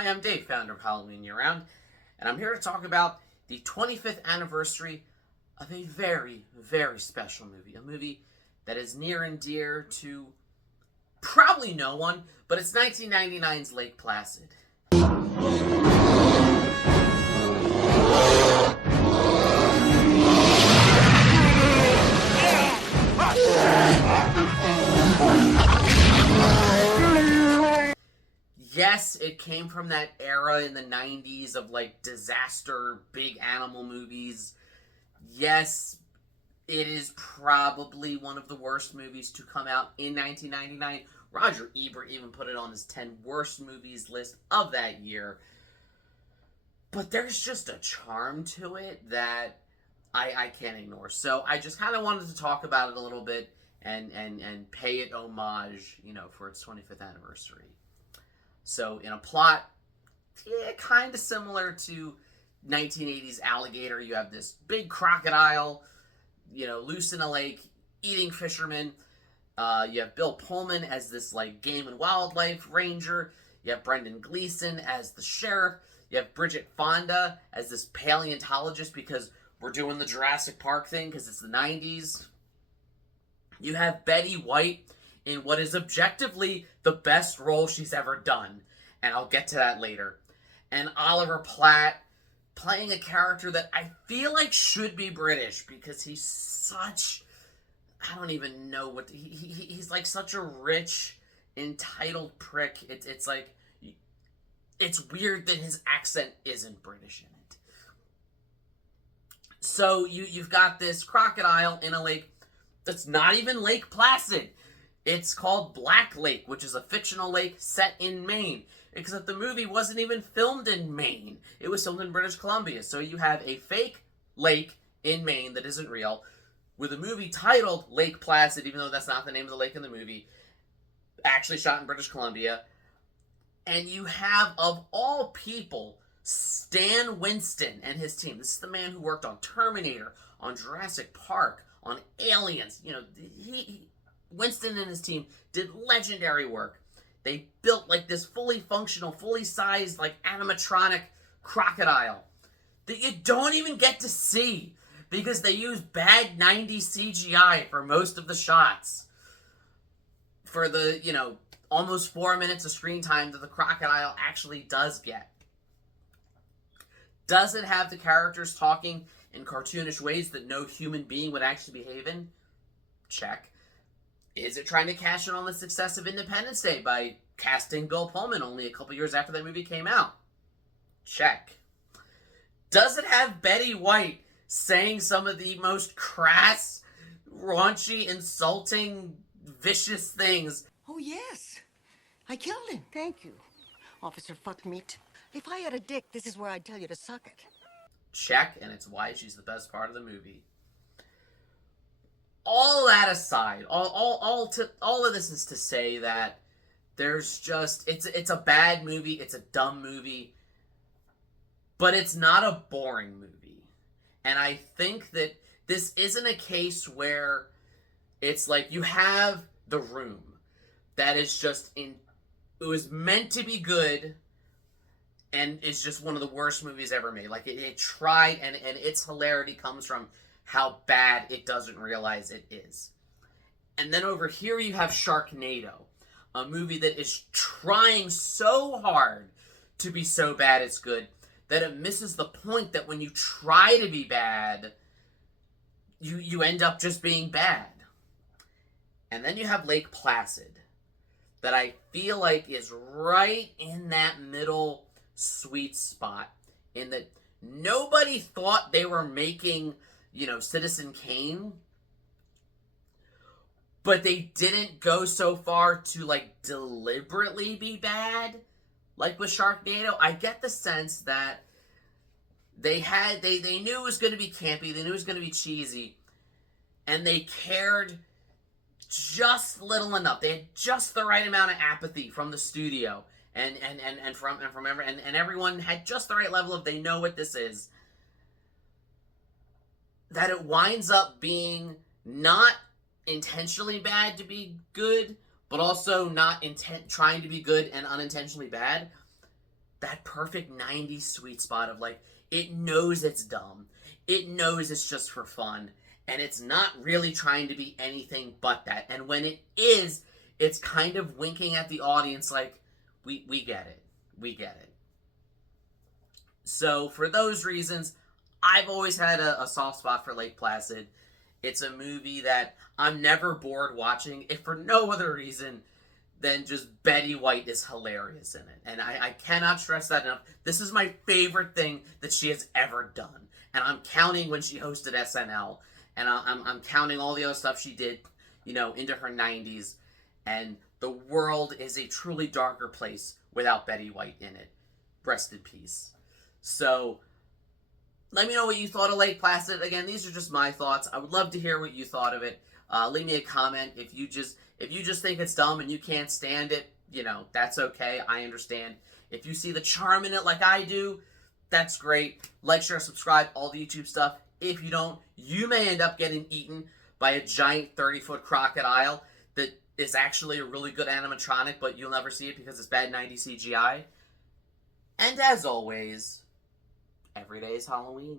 Hi, I'm Dave, founder of Halloween Year Round, and I'm here to talk about the 25th anniversary of a very, very special movie. A movie that is near and dear to probably no one, but it's 1999's Lake Placid. Yes, it came from that era in the 90s of like disaster, big animal movies. Yes, it is probably one of the worst movies to come out in 1999. Roger Ebert even put it on his 10 worst movies list of that year. But there's just a charm to it that I can't ignore. So I just kind of wanted to talk about it a little bit and pay it homage, for its 25th anniversary. So in a plot, kind of similar to 1980s Alligator, you have this big crocodile, loose in a lake, eating fishermen. You have Bill Pullman as this like game and wildlife ranger. You have Brendan Gleeson as the sheriff. You have Bridget Fonda as this paleontologist because we're doing the Jurassic Park thing because it's the 90s. You have Betty White in what is objectively the best role she's ever done. And I'll get to that later. And Oliver Platt playing a character that I feel like should be British because he's such... I don't even know what... He's like such a rich, entitled prick. It's like... It's weird that his accent isn't British in it. So you've got this crocodile in a lake that's not even Lake Placid. It's called Black Lake, which is a fictional lake set in Maine. Except the movie wasn't even filmed in Maine. It was filmed in British Columbia. So you have a fake lake in Maine that isn't real, with a movie titled Lake Placid, even though that's not the name of the lake in the movie, actually shot in British Columbia. And you have, of all people, Stan Winston and his team. This is the man who worked on Terminator, on Jurassic Park, on Aliens. Winston and his team did legendary work. They built like this fully functional, fully sized, like animatronic crocodile that you don't even get to see because they use bad 90s CGI for most of the shots. For the, almost 4 minutes of screen time that the crocodile actually does get. Does it have the characters talking in cartoonish ways that no human being would actually behave in? Check. Is it trying to cash in on the success of Independence Day by casting Bill Pullman only a couple years after that movie came out? Check. Does it have Betty White saying some of the most crass, raunchy, insulting, vicious things? Oh, yes. I killed him. Thank you, Officer Fuckmeat. If I had a dick, this is where I'd tell you to suck it. Check, and it's why she's the best part of the movie. All that aside, all of this is to say that there's just it's a bad movie, it's a dumb movie, but it's not a boring movie. And I think that this isn't a case where it's like you have The Room that is just it was meant to be good and is just one of the worst movies ever made. Like it tried and its hilarity comes from how bad it doesn't realize it is. And then over here you have Sharknado, a movie that is trying so hard to be so bad it's good that it misses the point that when you try to be bad, you end up just being bad. And then you have Lake Placid, that I feel like is right in that middle sweet spot, in that nobody thought they were making Citizen Kane, but they didn't go so far to like deliberately be bad like with Sharknado. I get the sense that they knew it was going to be campy, they knew it was going to be cheesy, and they cared just little enough. They had just the right amount of apathy from the studio and everyone had just the right level of they know what this is, that it winds up being not intentionally bad to be good, but also not trying to be good and unintentionally bad. that perfect 90s sweet spot of like, it knows it's dumb. It knows it's just for fun. And it's not really trying to be anything but that. And when it is, it's kind of winking at the audience like, we get it. We get it. So for those reasons, I've always had a soft spot for Lake Placid. It's a movie that I'm never bored watching, if for no other reason than just Betty White is hilarious in it. And I cannot stress that enough. This is my favorite thing that she has ever done. And I'm counting when she hosted SNL. And I'm counting all the other stuff she did, into her 90s. And the world is a truly darker place without Betty White in it. Rest in peace. So, let me know what you thought of Lake Placid. Again, these are just my thoughts. I would love to hear what you thought of it. Leave me a comment if you just think it's dumb and you can't stand it. That's okay. I understand. If you see the charm in it like I do, that's great. Like, share, subscribe, all the YouTube stuff. If you don't, you may end up getting eaten by a giant 30-foot crocodile that is actually a really good animatronic, but you'll never see it because it's bad 90s CGI. And as always, every day is Halloween.